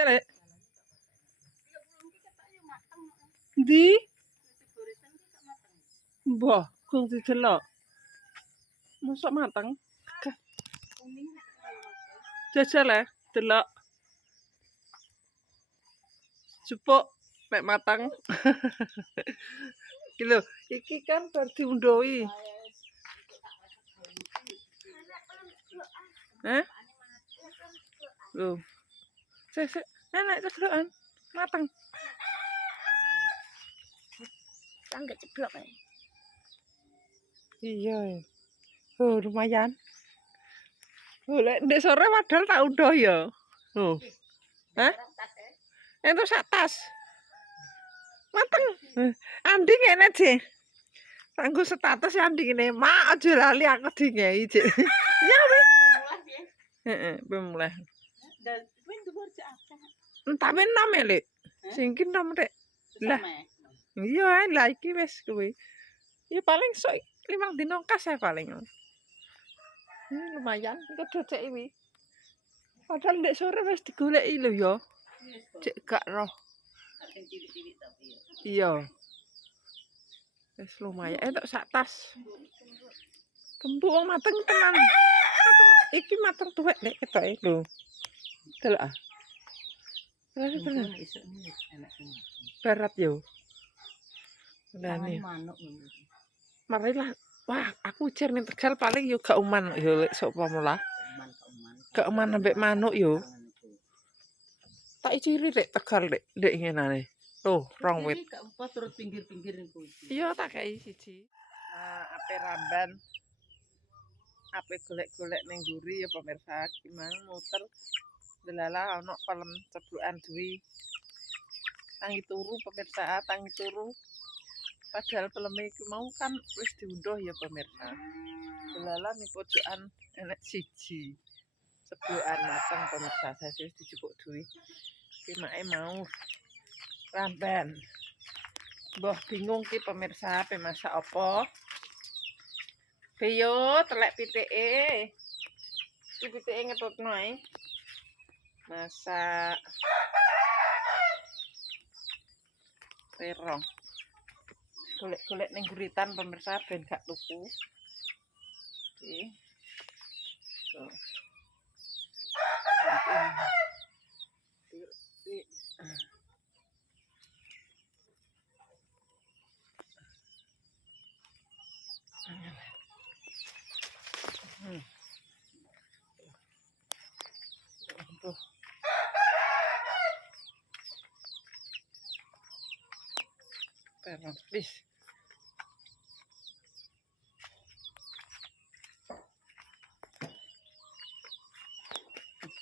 Ya, Lek. Ndi? Mbah, kung didelok. Mosok mateng. Jajal ya, delok. Jupuk mek mateng. Iki lho, iki kan bar diundhohi. Hah? Lho. Sik, enak ceblokan. Mateng. Kan gak ceblok kae. Iya. Oh, lumayan. Oh, lek ndek sore padahal tak undhoh ya. Oh. Hah? Entuk sak tas. Mateng. Andi ngene, Cik. Tanggo status ya Andi ngene. Mak aja lali aku dingehi, Cik. Ya wis. Heeh, mulai. Entah men nom ya, Lek. Sing ki nom rek. Lah. Iya, lah iki wis kuwi. Ya paling sok 5 dino kas ya paling. Lumayan, engko docek iki. Padahal ndek sore wis digoleki lho ya. Cek gak roh. Iya. Wis lumayan entuk sak tas. Kembuk wong mateng tenan. Iki mateng tuwek lek ketoke lho. Delok ah. Tenan. Berat yo. Lane manuk ngono. Marilah. Wah, aku jar ning Tegal paling yo gak uman yo lek sapa mulah. Gak uman ambek manuk yo. Tak ciri lek Tegal lek ngenane. Tuh, rong wit. Gak apa turut pinggir-pinggir niku. Iya tak kei siji. Ape ramban. Ape golek-golek ning nguri ya pemirsa, gimana muter delala ana pelem ceblokan duwi. Tangi turu pemirsa, tangi turu. Padahal peleme iki mau kan wis diundhoh ya pemirsa. Delala ning pojokan enek siji. Ceblokan mateng pemirsa, saya wis dijupuk duwi. Ki make mau ramban. Mbah bingung ki pemirsa pe masak apa. Beyo telek pitike. Iki pitike ngetutno ae. Masak terong. Golek-golek ning guritan pemirsa ben gak tuku. Oke. Tuh. Tuh. Terong, please.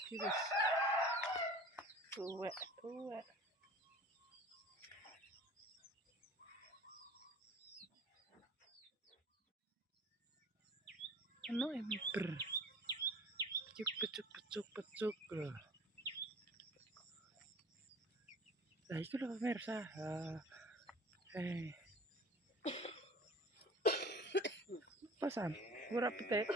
Wis. Tuwek. Anu ember. Pecuk. Lah iki lho pemirsa. Pasan, ora petek.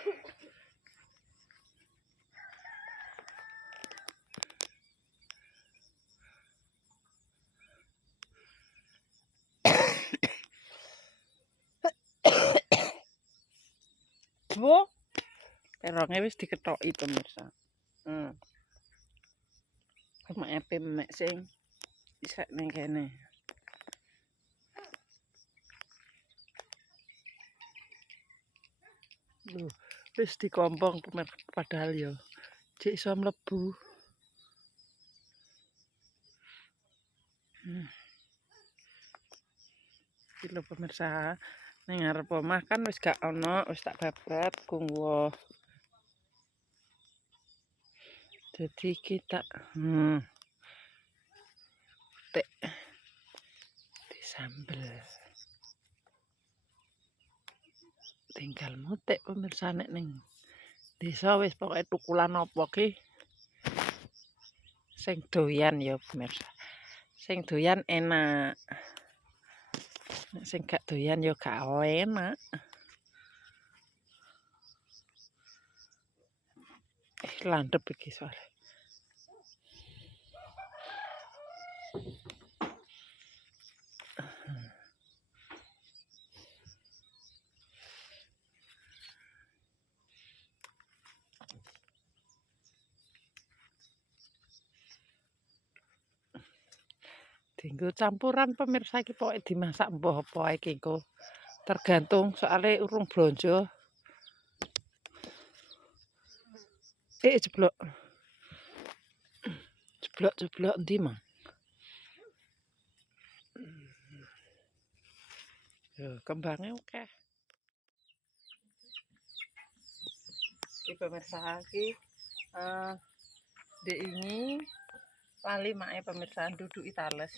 Wo, terongnya wis diketoki pemirsa. Mek sing isa ning kene. Lho, wis dikompong padahal ya cek iso mlebu. Iki lho pemirsa, ning ngarep omah kan wis gak ana, wis tak babrat kungwo. Jadi kita tek disambel. Tinggal mutek pemirsa nek ning desa wis pokoke tukulan apa ki sing doyan ya pemirsa. Sing doyan enak. Nek sing gak doyan ya gak enak. Landhep iki soalnya. Dienggo campuran pemirsa iki pokoke dimasak mbah apa ae iki engko. Tergantung soalnya urung blonjo. Jeblok. Jeblok endi, Mang? Yo, kembangnya oke. Iki pemirsa iki dek ini lali mae pemirsa duduk itales.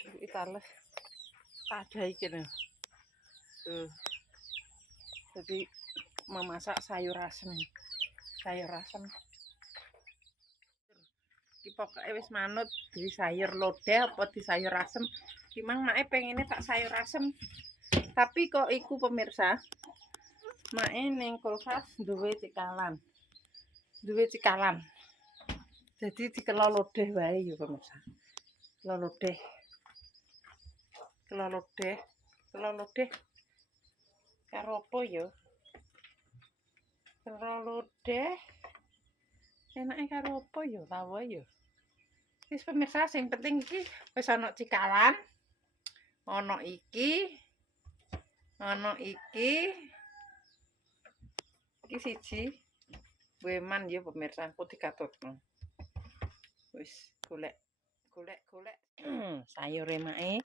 Duduk itales. Ada iki lho. Tuh. Jadi memasak sayur asem. Sayur asem. Iki pokoke wis manut di sayur lodeh apa di sayur asem. Ki mang mae pengene tak sayur asem. Tapi kok iku pemirsa, mae ning kulkas duwe cikalan. Duwe cikalan. Jadi dikelo lodeh wae ya pemirsa. Kelo lodeh. Kelo lodeh. Kelo lodeh. Karo apa ya? Kelo lodeh. Enake karo apa ya? Tahu ya. Wis pemirsa sing penting iki wis ana cikalan. Ana iki. Ana iki. Iki siji. Weman ya pemirsa, aku dikatutno. Wis golek sayure mae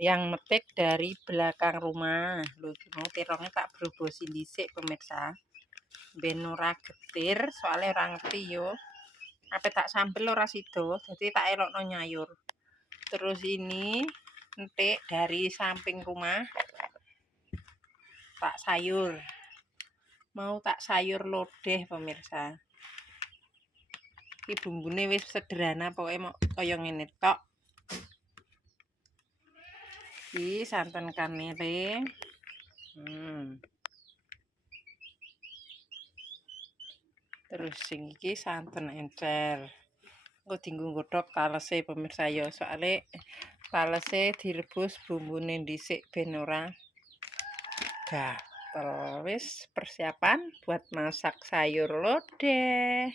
yang metik dari belakang rumah. Lho, mau terongnya tak berobosi dhisik pemirsa. Ben ora getir, soalnya ora ngerti yo. Apa tak sambel ora sida, jadi tak elokno nyayur. Terus ini entik dari samping rumah. Tak sayur. Mau tak sayur lodeh pemirsa. Iki bumbune wis sederhana pokoke mok kaya ngene tok. Iki santen kanele. Terus sing iki santen encer. Engko dienggo nggodhog talese pemirsa ya, soalé talese direbus bumbune dhisik ben ora gatel. Wis persiapan buat masak sayur lodeh.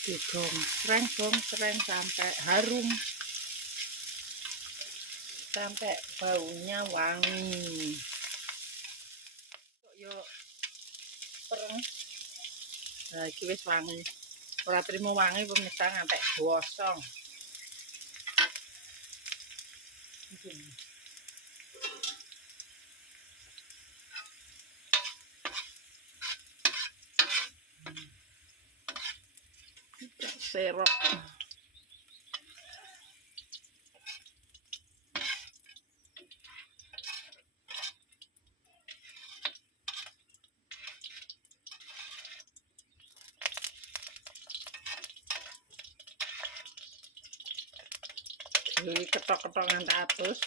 Digong-sreng sampai harum. Sampai baunya wangi. Kok yo pereng. Nah, iki wis wangi. Ora trimo wangi pemirsa ngantek gosong. Serok. Ini ketok-ketok ngantek atus.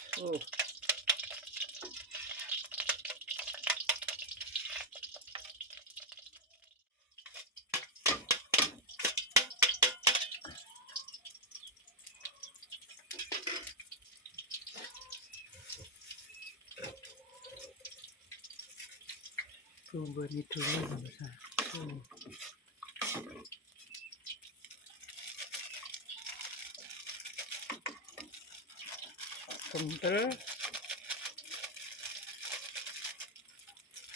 Bumbune dulu pemirsa. Gembel.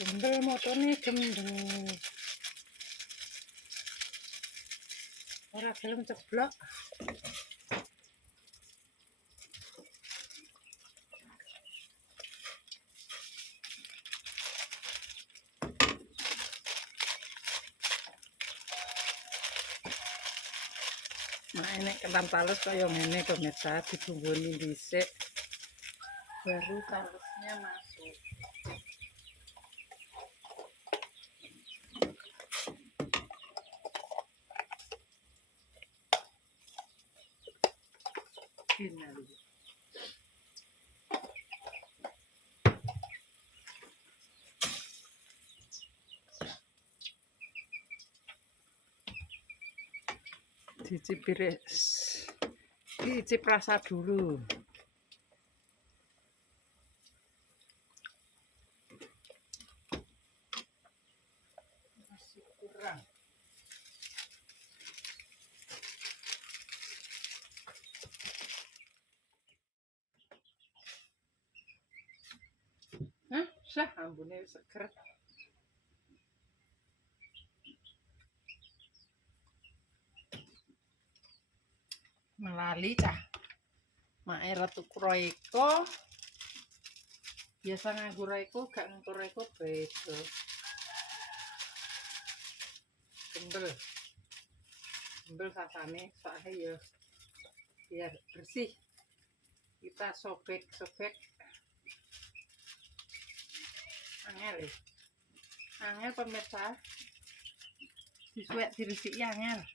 Gembel motone gembel. Ora gelem ceblok. Nah, ini kental talus kaya ngene pemirsa, dibumbuni dhisik. Baru talusnya masuk. Gini. Dicip rasa dulu. Masih kurang. Hah, sah ambune seger. Melali cah. Mae tuku Royco. Biasa nganggo Royco, gak nganggo Royco beda. Gembel sasane soalnya ya biar bersih. Kita sobek-sobek. Angel pemirsa. Disuwek diresiki angel.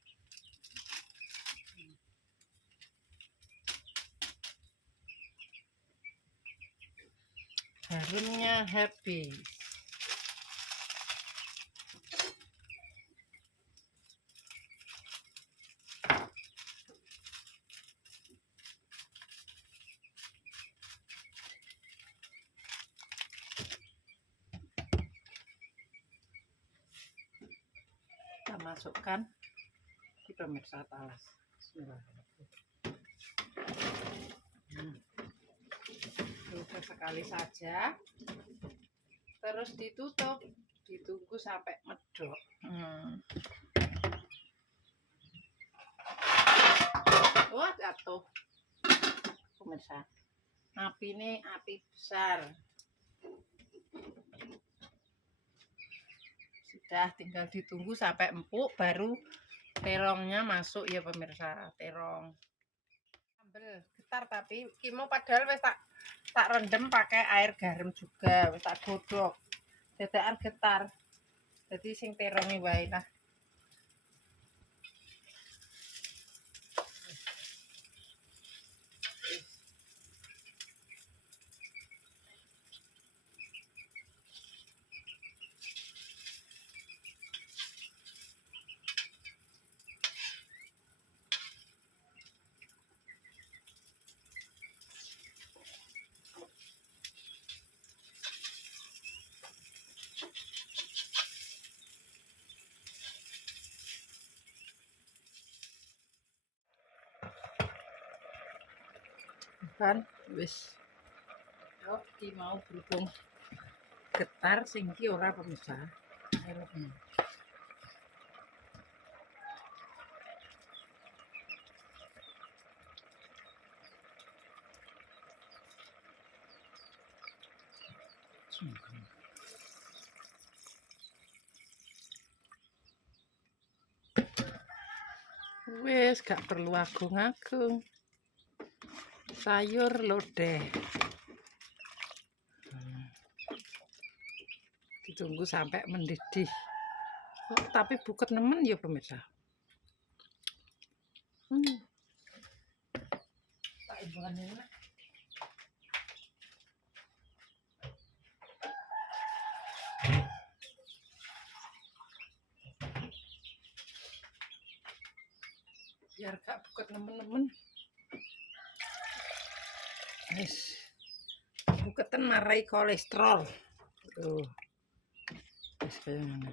Harumnya happy. Kita masukkan di pemirsa talas. Sudah sekali saja, terus ditutup, ditunggu sampai medok. Wah, jatuh pemirsa. Api ini api besar. Sudah tinggal ditunggu sampai empuk, baru terongnya masuk ya pemirsa. Terong sambel getar, tapi kimo padahal wis tak rendem pakai air garam juga, wis tak godhog dadakan getar, jadi sing teronge wae lah. Kan wis iki mau berhubung getar sing iki ora pemirsa. Wis gak perlu agung-agung. Sayur lodeh. Ditunggu sampai mendidih. Oh, tapi buket nemen ya pemirsa. Tak imbangan ini. Biar gak buket nemen-nemen. Wis. Buketan marai kolesterol. Tuh. Wis Kaya ngene.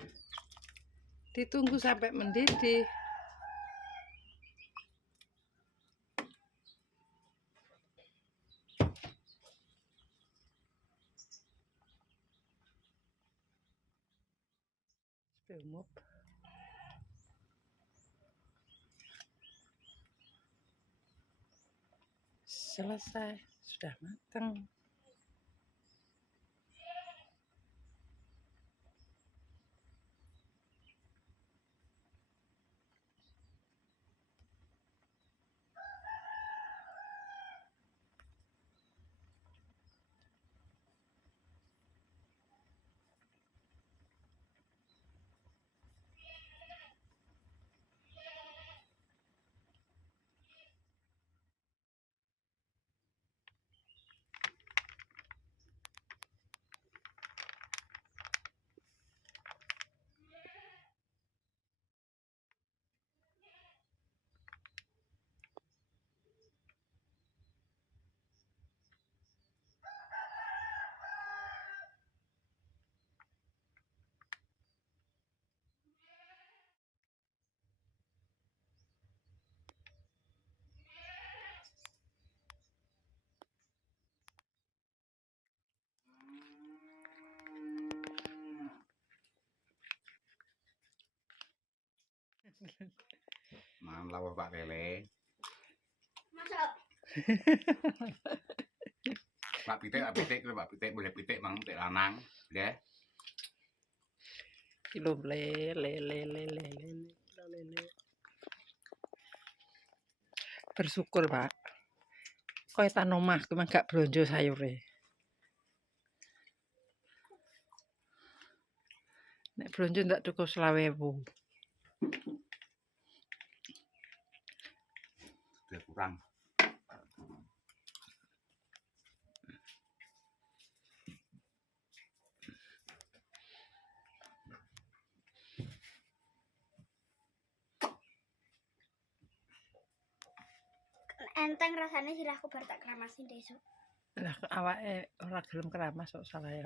Ditunggu sampai mendidih. Umum. Selesai, sudah matang. Mangan lawuh Pak Lele. Masuk. Pak pitik boleh pitik mang pitik lanang, nggih. Kilo lele. Bersyukur, Pak. Koe tan omah ku gak blonjo sayure. Nek blonjo ndak tuku 20.000. Udah kurang. Enteng rasanya sirahku bar tak keramasin besok. Lah awake ora gelem keramas kok salah ya.